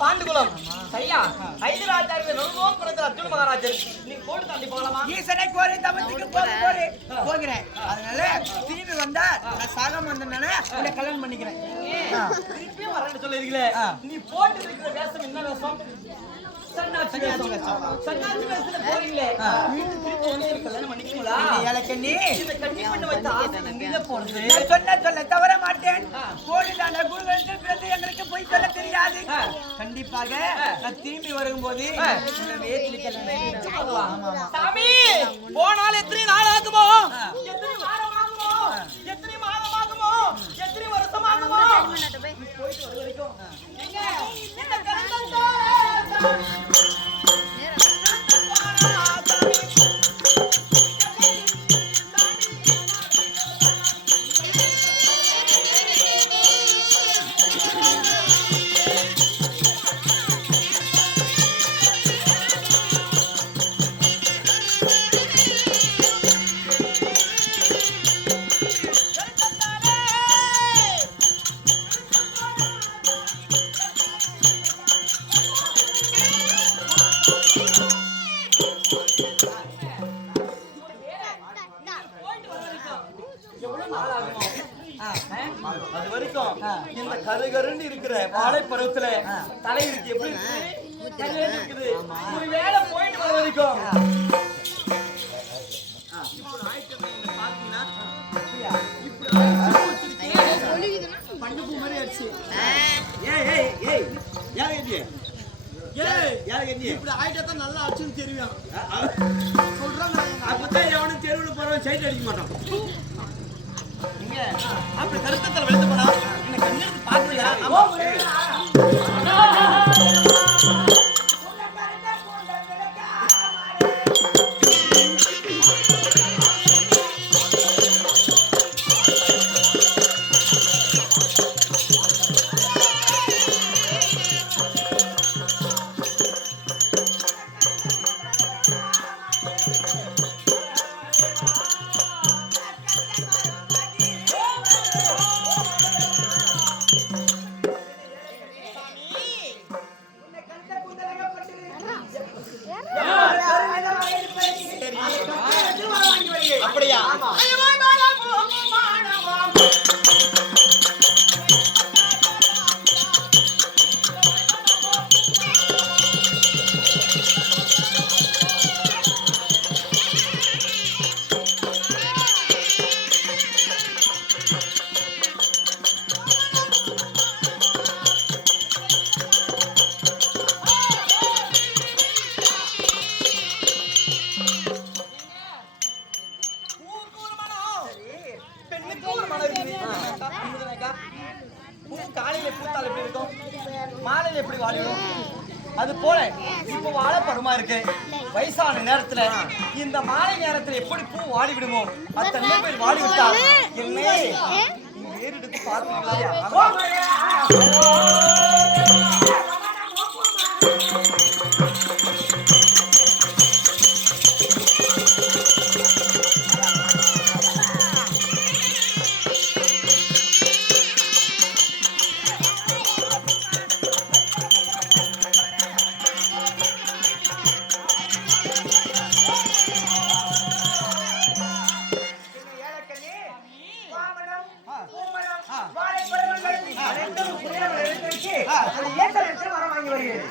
பாண்டுகுலம் சரியா ஹைதராபாத்தில் நொறுவோம் பிறந்த அர்ஜுன் மகாராஜர் நீ கோடு தாண்டி போகலாமா? ஈசனை கோரி தமத்துக்கு போகிறேன். அதனால திரும்பி வந்தா நான் சாகம் வந்தேன்னா உன்னை கல்யாணம் பண்ணிக்கிறேன். திருப்பியும் வரேன்னு சொல்லிருக்கீங்களே, நீ போட்டு இருக்கிற வேஷம் என்ன வேஷம்? சன்னாச்சி வேஷத்துல போறீங்களே, திருப்பி வந்து கல்யாணம் பண்ணிக்கீங்களா? இலக்கண்ணி இந்த கட்டி பண்ண வைத்த ஆசை நீங்க போறது சொல்ல தவற மாட்டேன். கோடிதான குருகளுக்கு பிறகு எங்களுக்கு போய் சொல்ல தெரியாது. கண்டிப்பாக நான் திரும்பி வரும்போது சாமி போனால் எத்தனை நாள் ஆகுமோ, எத்தனை வாரம் ஆகுமோ, எத்தனை மாதம் ஆகுமோ, எத்தனை வருஷம் ஆகுமோ, போயிட்டு வர வரைக்கும் இந்த கருத்தோட அது வரைக்கும் இந்த கருகருன்னு இருக்கிற வாழை பருவத்துல தலைவிக்கு எப்படி இருக்குது, ஒரு வேலை போயிட்டு வர வரைக்கும் பண்டுபூ மாதிரி ஆயிடுச்சு. இப்படி ஆயிட்டா நல்லா அடிச்சுன்னு தெரியும் சொல்றாங்க. அப்பதான் எவனும் தெருவில் போறவன் சைட் அடிக்க மாட்டான். அப்படி கருத்தத்தில் வெளுத்து போனா எனக்கு என்ன பாக்குறியா? அப்படியா? காலையில பூத்தால் எப்படி இருக்கும், மாலையில எப்படி வாழிடும், அது போல இப்ப வாழ பருமா இருக்கு. வயசான நேரத்துல இந்த மாலை நேரத்துல எப்படி பூ வாடி விடுமோ அத்தனை பேர் வாடி விட்டா என்ன ஏறிடுத்து பார்த்துக்கலாம்.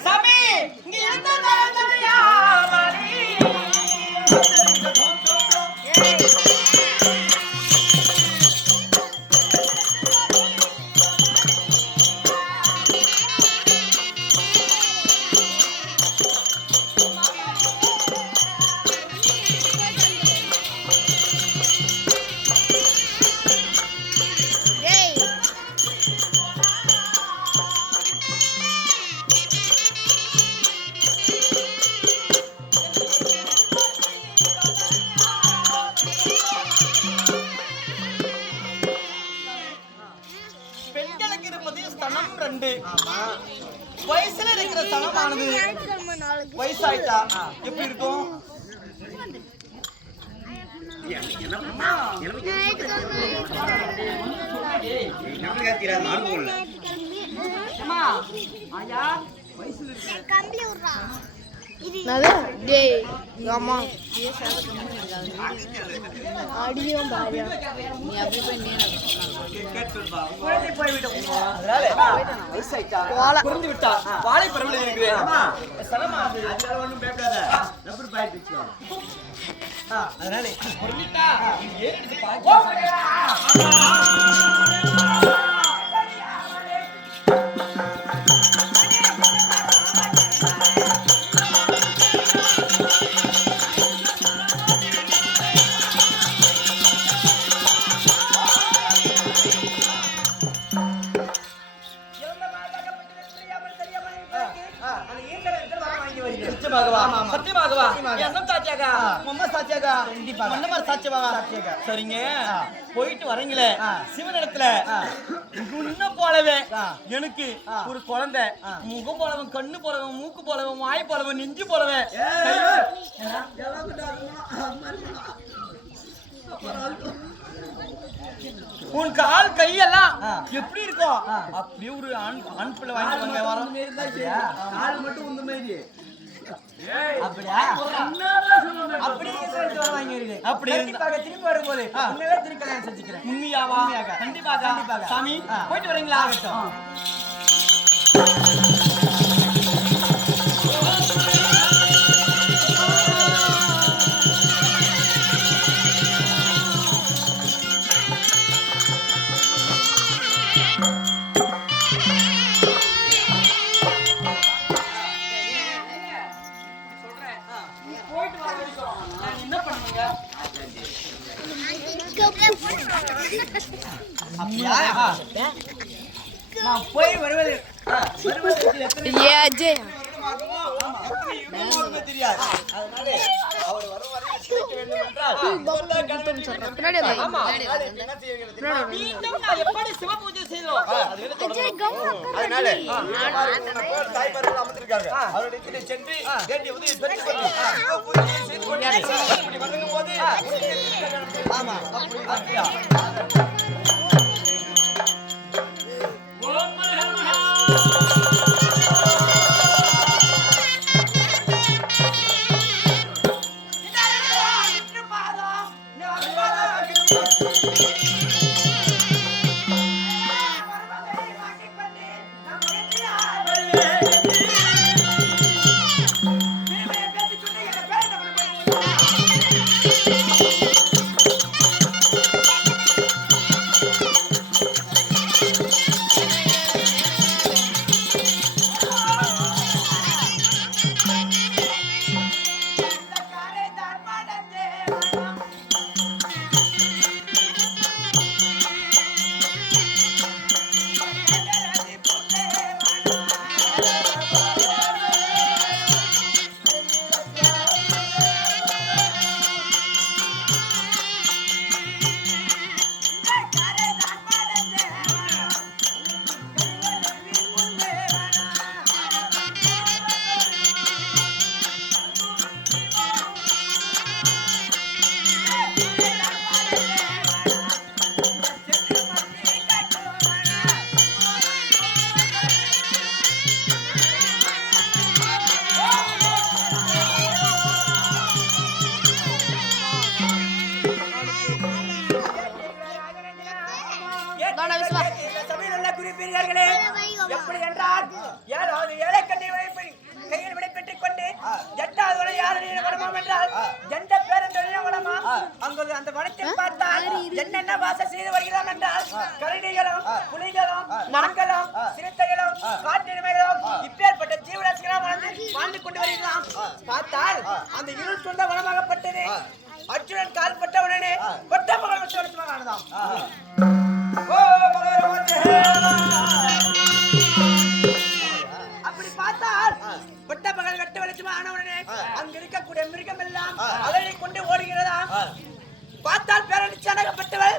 சாமி இங்க இருந்தா பெண்களுக்கு இருப்பது ஸ்தனம் 2. வயசுல இருக்கிற ஸ்தனமானது வயசாயிட்டா எப்படி இருக்கும்? வாழை பரவல் இருக்கிறேன். அதனால சரிங்க போயிட்டு வரீங்களே சிவனிடத்துல உன்ன போலவே எனக்கு ஒரு குழந்தை முகம் போலவன், கண்ணு போலவன், மூக்கு போலவன், வாய் போலவன், நெஞ்சு போலவன், உன் கால் கையெல்லாம் எப்படி இருக்கும் அப்படியே ஒரு ஆண் பிள்ளை வாங்கிட்டு கால் மட்டும் உந்த மாதிரி அப்படியா? அப்படி திரும்பி வரும்போது திருப்பி கல்யாணம் செஞ்சுக்கிறேன். உண்மையாவா? கண்டிப்பாக. சாமி போயிட்டு வரீங்களா? ஆகட்டும். நான் போய் வருவது தெரியாது. அதனால அவர் வரும் வரை சிரிக்க வேண்டும் என்றால் எப்படி சிவ பூஜை செய்தோம் அதனால தாய்மார்கள் அமர்ந்திருக்காங்க. அவருடைய சென்று வேண்டிய உதவி பெற்றுக் கொண்டு பூஜையை செய்து கொண்டு வருகும் போது ஆமா அப்படியா எப்படி என்றால் ஏழாவது ஏழை கண்ணி கையில் விடைபெற்றுக் கொண்டு எட்டாவது யாருடைய வடமாம் என்றால் எந்த பேரந்தொழில வடமா அங்கு அந்த வனத்தில் பார்த்தால் என்னென்ன வாசம் செய்து வருகிறோம் என்றால் கரடிகளும் புலிகளும் மரங்களும் சிறுத்தைகளும் காட்டினமைகளும் இப்பேற்பட்ட ஜீவராசிகளாக வாழ்ந்து கொண்டு வருகிறோம். பார்த்தால் அந்த இருள் சொந்த வனமாகப்பட்டது. அர்ஜுனன் கால்பட்ட உடனே கொட்ட மகள் ஆனதாம். அப்படி பார்த்தால் பட்ட பகல் வெட்ட வெளிச்சமா ஆனவுடனே அங்க இருக்கக்கூடிய மிருகம் எல்லாம் அலறி கொண்டு ஓடுகிறதா. பார்த்தால் பேரணிச்சானகப்பட்டவள்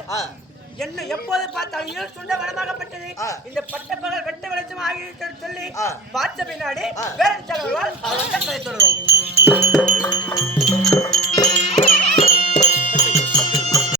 என்ன எப்போது பார்த்தால் இருள் சுண்ட வனமாகப்பட்டது. இந்த பட்ட பகல் வெட்ட வெளிச்சம் ஆகிவிட்டது சொல்லி பார்த்த பின்னாடி பேரணிச்சானவர்கள் தொடரும்.